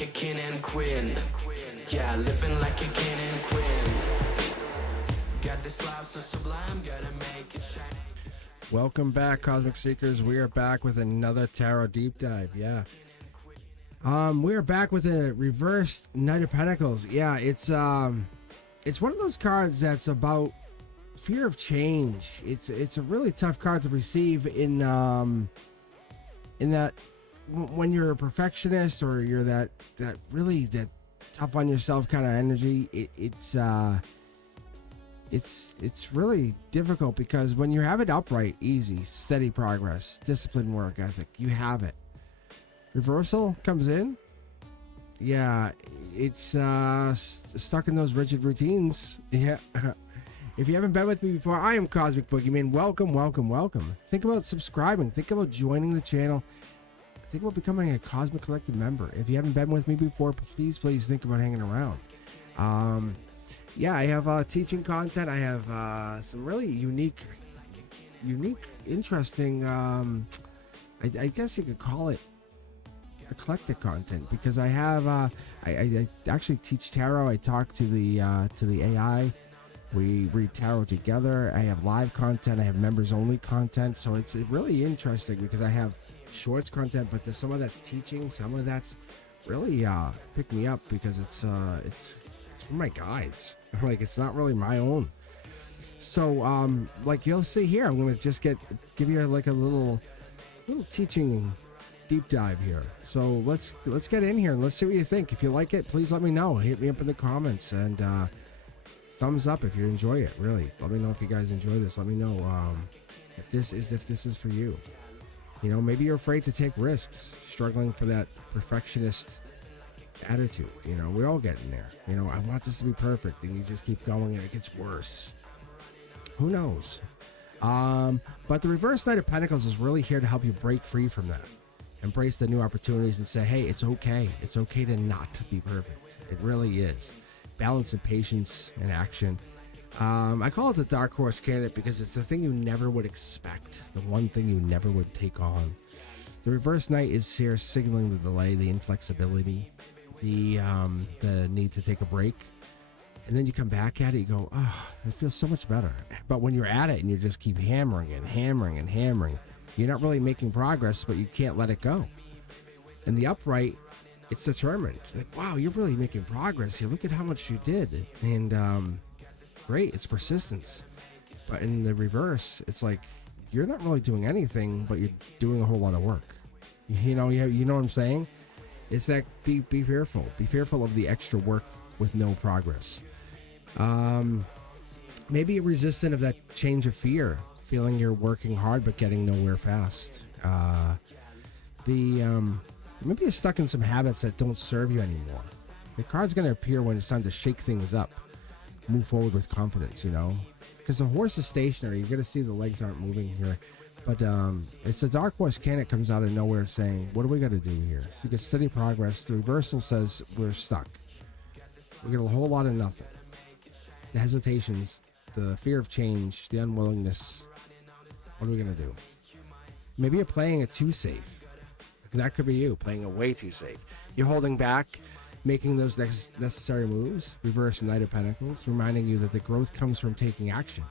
like a king and queen. Yeah, living like a king and queen. Got this life so sublime, gotta make it shine. Welcome back, Cosmic Seekers. We are back with another tarot deep dive. Yeah. We are back with a reversed Knight of Pentacles. Yeah, it's one of those cards that's about fear of change. It's a really tough card to receive in that when you're a perfectionist or you're that really that tough on yourself kind of energy. It's really difficult because when you have it upright, easy, steady progress, disciplined work ethic, you have it. Reversal comes in. Yeah, it's stuck in those rigid routines. Yeah. If you haven't been with me before, I am Cosmic Boogeyman. Welcome, welcome, welcome. Think about subscribing. Think about joining the channel. Think about becoming a Cosmic Collective member. If you haven't been with me before, please think about hanging around. Yeah, I have teaching content. I have some really unique, interesting, I guess you could call it eclectic content, because I have I actually teach tarot. I talk to the AI. We read tarot together. I have live content. I have members only content. So it's really interesting because I have shorts content, but there's some of that's teaching, some of that's really pick me up because it's for my guides. Like, it's not really my own. So like you'll see here, I'm gonna just give you like a little teaching deep dive here. So let's get in here and let's see what you think. If you like it, please let me know. Hit me up in the comments and thumbs up if you enjoy it. Really, let me know if you guys enjoy this. Let me know if this is for you. You know, maybe you're afraid to take risks, struggling for that perfectionist attitude. You know, we all get in there. You know, I want this to be perfect, and you just keep going and it gets worse. Who knows? But the reverse Knight of Pentacles is really here to help you break free from that. Embrace the new opportunities and say, hey, it's okay. It's okay to not be perfect. It really is. Balance and patience and action. I call it the dark horse candidate because it's the thing you never would expect. The one thing you never would take on. The reverse Knight is here signaling the delay, the inflexibility, the need to take a break. And then you come back at it, you go, oh, it feels so much better. But when you're at it and you just keep hammering and hammering and hammering, you're not really making progress, but you can't let it go. And the upright, it's determined. Like, wow, you're really making progress here. Look at how much you did. And great, it's persistence. But in the reverse, it's like you're not really doing anything, but you're doing a whole lot of work. You know what I'm saying? It's that be fearful. Be fearful of the extra work with no progress. Maybe you're resistant of that change of fear, feeling you're working hard but getting nowhere fast. Maybe you're stuck in some habits that don't serve you anymore. The card's going to appear when it's time to shake things up, move forward with confidence, you know, because the horse is stationary. You're going to see the legs aren't moving here, but it's a dark horse candidate comes out of nowhere saying, what do we got to do here? So you get steady progress. The reversal says we're stuck. We get a whole lot of nothing. The hesitations, the fear of change, the unwillingness. What are we going to do? Maybe you're playing it too safe. That could be you, playing it way too safe. You're holding back, making those necessary moves. Reverse Knight of Pentacles, reminding you that the growth comes from taking action,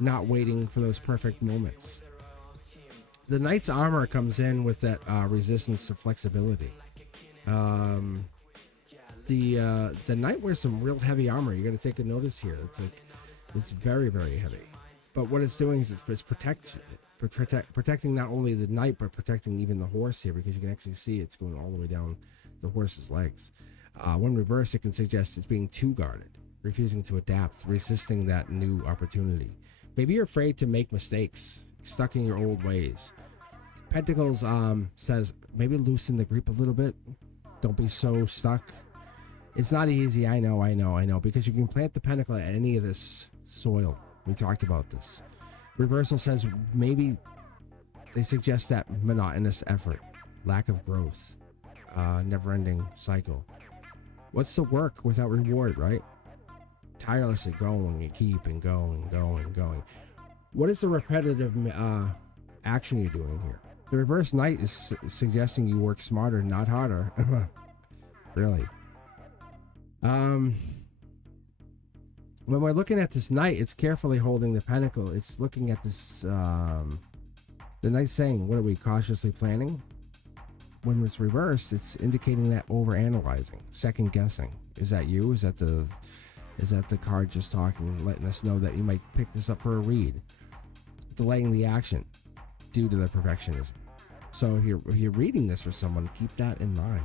not waiting for those perfect moments. The Knight's armor comes in with that resistance to flexibility. The Knight wears some real heavy armor. You got to take a notice here. It's very, very heavy. But what it's doing is it's protecting not only the Knight, but protecting even the horse here, because you can actually see it's going all the way down the horse's legs. When reversed, it can suggest it's being too guarded, refusing to adapt, resisting that new opportunity. Maybe you're afraid to make mistakes, stuck in your old ways. Pentacles says maybe loosen the grip a little bit. Don't be so stuck. It's not easy, I know, because you can plant the pentacle at any of this soil. We talked about this. Reversal says maybe they suggest that monotonous effort, lack of growth, never-ending cycle. What's the work without reward, right? Tirelessly going, you keep and going. What is the repetitive action you're doing here? The reverse Knight is suggesting you work smarter, not harder. really. When we're looking at this knight, it's carefully holding the pentacle. It's looking at this, the knight's saying, what are we cautiously planning? When it's reversed, it's indicating that over analyzing, second guessing. Is that you? Is that the card just talking, letting us know that you might pick this up for a read? Delaying the action due to the perfectionism. So if you're reading this for someone, keep that in mind.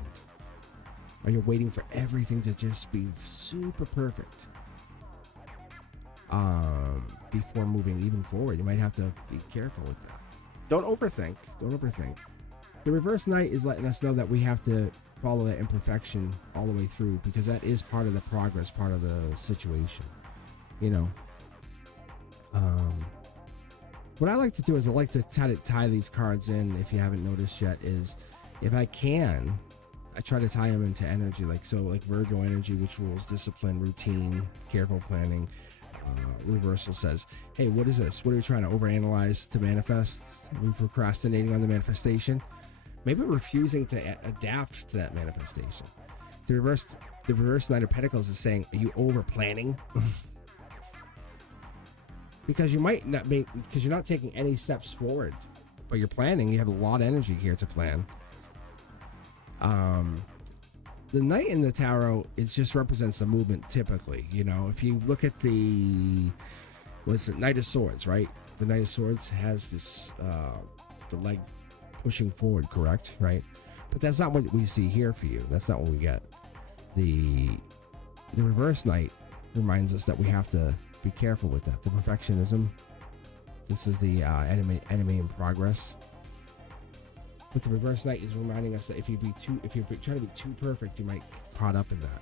Or you're waiting for everything to just be super perfect before moving even forward. You might have to be careful with that. Don't overthink. The reverse knight is letting us know that we have to follow that imperfection all the way through, because that is part of the progress, part of the situation. You know, what I like to do is I like to tie these cards in. If you haven't noticed yet, is if I can, I try to tie them into energy, like Virgo energy, which rules discipline, routine, careful planning. Reversal says, hey, what is this? What are we trying to overanalyze to manifest? Are we procrastinating on the manifestation? Maybe refusing to adapt to that manifestation. The reverse Knight of Pentacles is saying, are you over planning? Because you might not be, because you're not taking any steps forward, but you're planning. You have a lot of energy here to plan. The Knight in the Tarot just represents the movement typically. You know, if you look at the Knight of Swords, right? The Knight of Swords has this the leg pushing forward, correct, right? But that's not what we see here for you. That's not what we get. The reverse Knight reminds us that we have to be careful with that. The perfectionism. This is the enemy in progress. But the reverse Knight is reminding us that if you're trying to be too perfect, you might get caught up in that.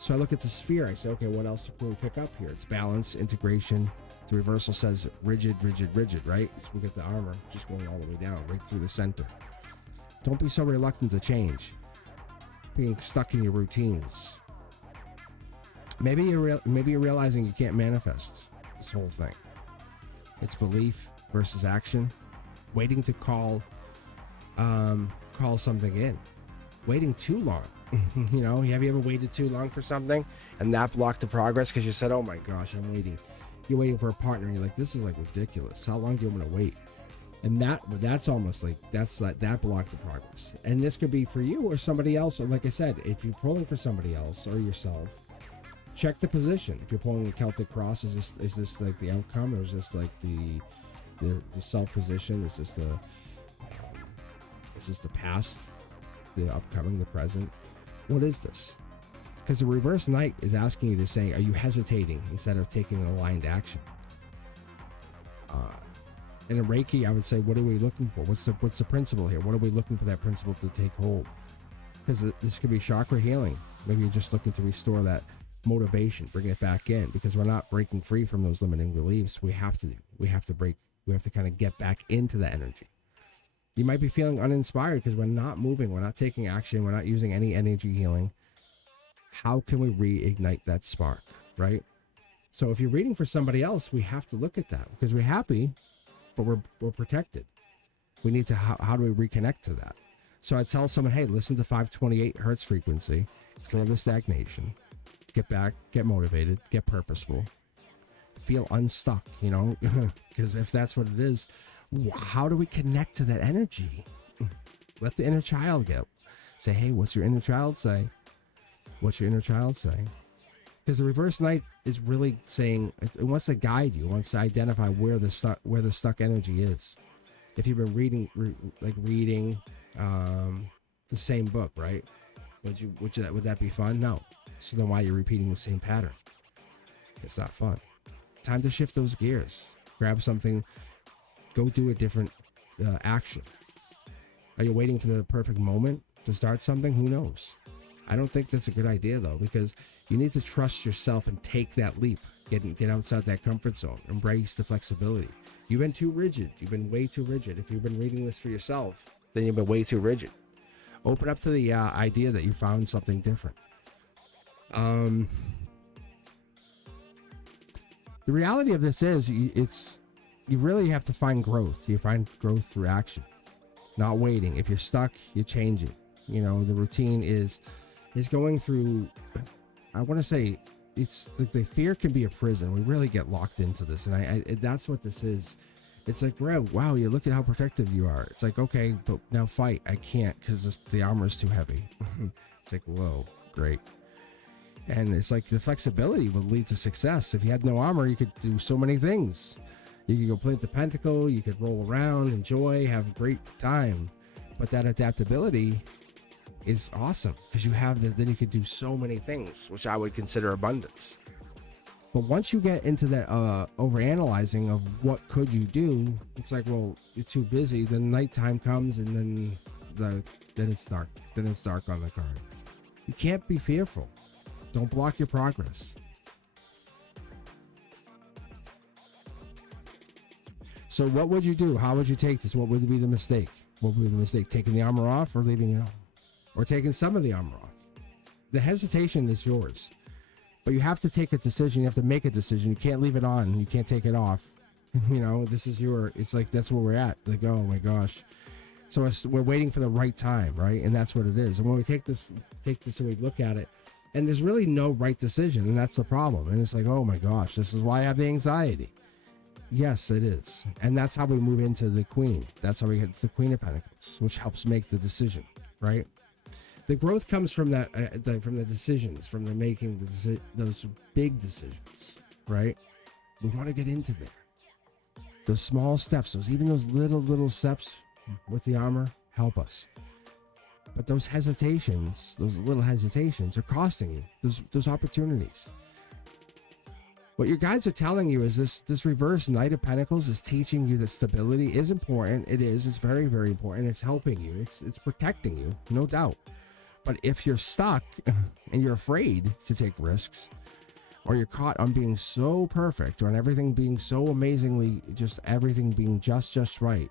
So I look at the sphere. I say, okay, what else can we pick up here? It's balance, integration. The reversal says rigid, right? So we get the armor just going all the way down, right through the center. Don't be so reluctant to change. Being stuck in your routines. Maybe you're realizing you can't manifest this whole thing. It's belief versus action. Waiting to call something in. Waiting too long. You know, have you ever waited too long for something and that blocked the progress because you said, oh my gosh, I'm waiting. You're waiting for a partner and you're like, this is like ridiculous. How long do you want me to wait? And that's almost like that blocked the progress. And this could be for you or somebody else. Or like I said, if you're pulling for somebody else or yourself, check the position. If you're pulling a Celtic cross, is this like the outcome, or is this like the self position? Is this the past, the upcoming, the present? What is this? Because the reverse Knight is asking you to say, are you hesitating instead of taking an aligned action? In a Reiki, I would say, what are we looking for? What's the principle here? What are we looking for that principle to take hold? Because this could be chakra healing. Maybe you're just looking to restore that motivation, bring it back in, because we're not breaking free from those limiting beliefs. We have to kind of get back into that energy. You might be feeling uninspired because we're not moving, we're not taking action, we're not using any energy healing. How can we reignite that spark, right? So if you're reading for somebody else, we have to look at that, because we're happy, but we're protected. We need to, how do we reconnect to that? So I tell someone, hey, listen to 528 hertz frequency, clear the stagnation, get back, get motivated, get purposeful, feel unstuck, you know, because if that's what it is, how do we connect to that energy? Let the inner child go. Say, hey, what's your inner child say? What's your inner child say? Because the reverse Knight is really saying, it wants to guide you, it wants to identify where the stuck energy is. If you've been reading the same book, right? Would that be fun? No. So then why are you repeating the same pattern? It's not fun. Time to shift those gears. Grab something. Go do a different action. Are you waiting for the perfect moment to start something? Who knows? I don't think that's a good idea, though, because you need to trust yourself and take that leap. Get outside that comfort zone. Embrace the flexibility. You've been too rigid. You've been way too rigid. If you've been reading this for yourself, then you've been way too rigid. Open up to the idea that you found something different. The reality of this is, you really have to find growth. You find growth through action, not waiting. If you're stuck, you change it. You know, the routine is is going through, I want to say, it's like the fear can be a prison. We really get locked into this, and I that's what this is. It's like, wow, you look at how protective you are. It's like, okay, but now fight. I can't because the armor is too heavy. It's like, whoa, great. And it's like the flexibility would lead to success. If you had no armor, you could do so many things. You could go play with the pentacle, you could roll around, enjoy, have a great time. But that adaptability is awesome because you have then you could do so many things, which I would consider abundance. But once you get into that overanalyzing of what could you do, it's like, well, you're too busy. Then nighttime comes, and then it's dark. Then it's dark on the card. You can't be fearful. Don't block your progress. So what would you do? How would you take this? What would be the mistake? What would be the mistake? Taking the armor off or leaving it on? Or taking some of the armor off? The hesitation is yours. But you have to take a decision. You have to make a decision. You can't leave it on. You can't take it off. You know, this is it's like, that's where we're at. Like, oh my gosh. So we're waiting for the right time, right? And that's what it is. And when we take this and we look at it, and there's really no right decision, and that's the problem. And it's like, oh my gosh, this is why I have the anxiety. Yes, it is. And that's how we move into the Queen. That's how we get the Queen of Pentacles, which helps make the decision, right? The growth comes from that, from the decisions, from the making those big decisions, right? We want to get into there. Those small steps, even those little steps with the armor help us. But those hesitations, those little hesitations, are costing you those opportunities. What your guides are telling you is this reverse Knight of Pentacles is teaching you that stability is important. It is. It's very, very important. It's helping you. It's protecting you, no doubt. But if you're stuck and you're afraid to take risks, or you're caught on being so perfect, or on everything being so amazingly, just everything being just right,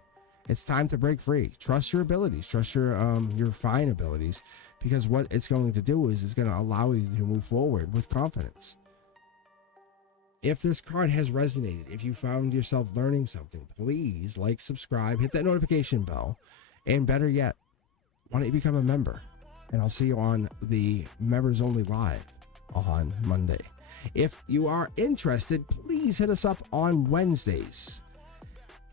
it's time to break free. Trust your abilities. Trust your fine abilities, because what it's going to do is it's going to allow you to move forward with confidence. If this card has resonated, if you found yourself learning something, please like, subscribe, hit that notification bell, and better yet, why don't you become a member? And I'll see you on the Members Only Live on Monday. If you are interested, please hit us up on Wednesdays.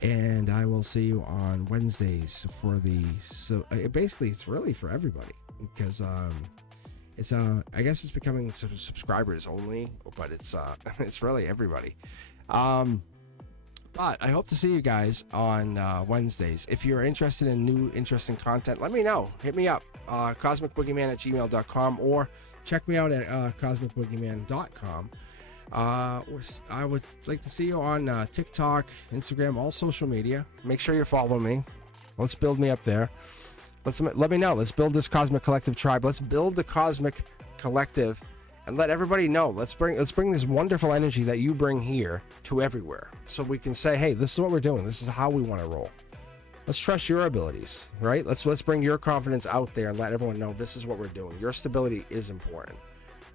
And I will see you on Wednesdays for basically it's really for everybody, because it's I guess it's becoming subscribers only, but it's really everybody. But I hope to see you guys on Wednesdays. If you're interested in new, interesting content, let me know. Hit me up, cosmicboogeyman@gmail.com, or check me out at cosmicboogeyman.com. I would like to see you on TikTok, Instagram, all social media. Make sure you follow me. Let's build me up there. Let me know. Let's build this Cosmic Collective tribe. Let's build the Cosmic Collective. And let everybody know. Let's bring this wonderful energy that you bring here to everywhere, so we can say, hey, this is what we're doing. This is how we want to roll. Let's trust your abilities, right? Let's bring your confidence out there and let everyone know this is what we're doing. Your stability is important.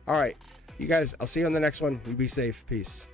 All right, you guys, I'll see you on the next one. You be safe. Peace.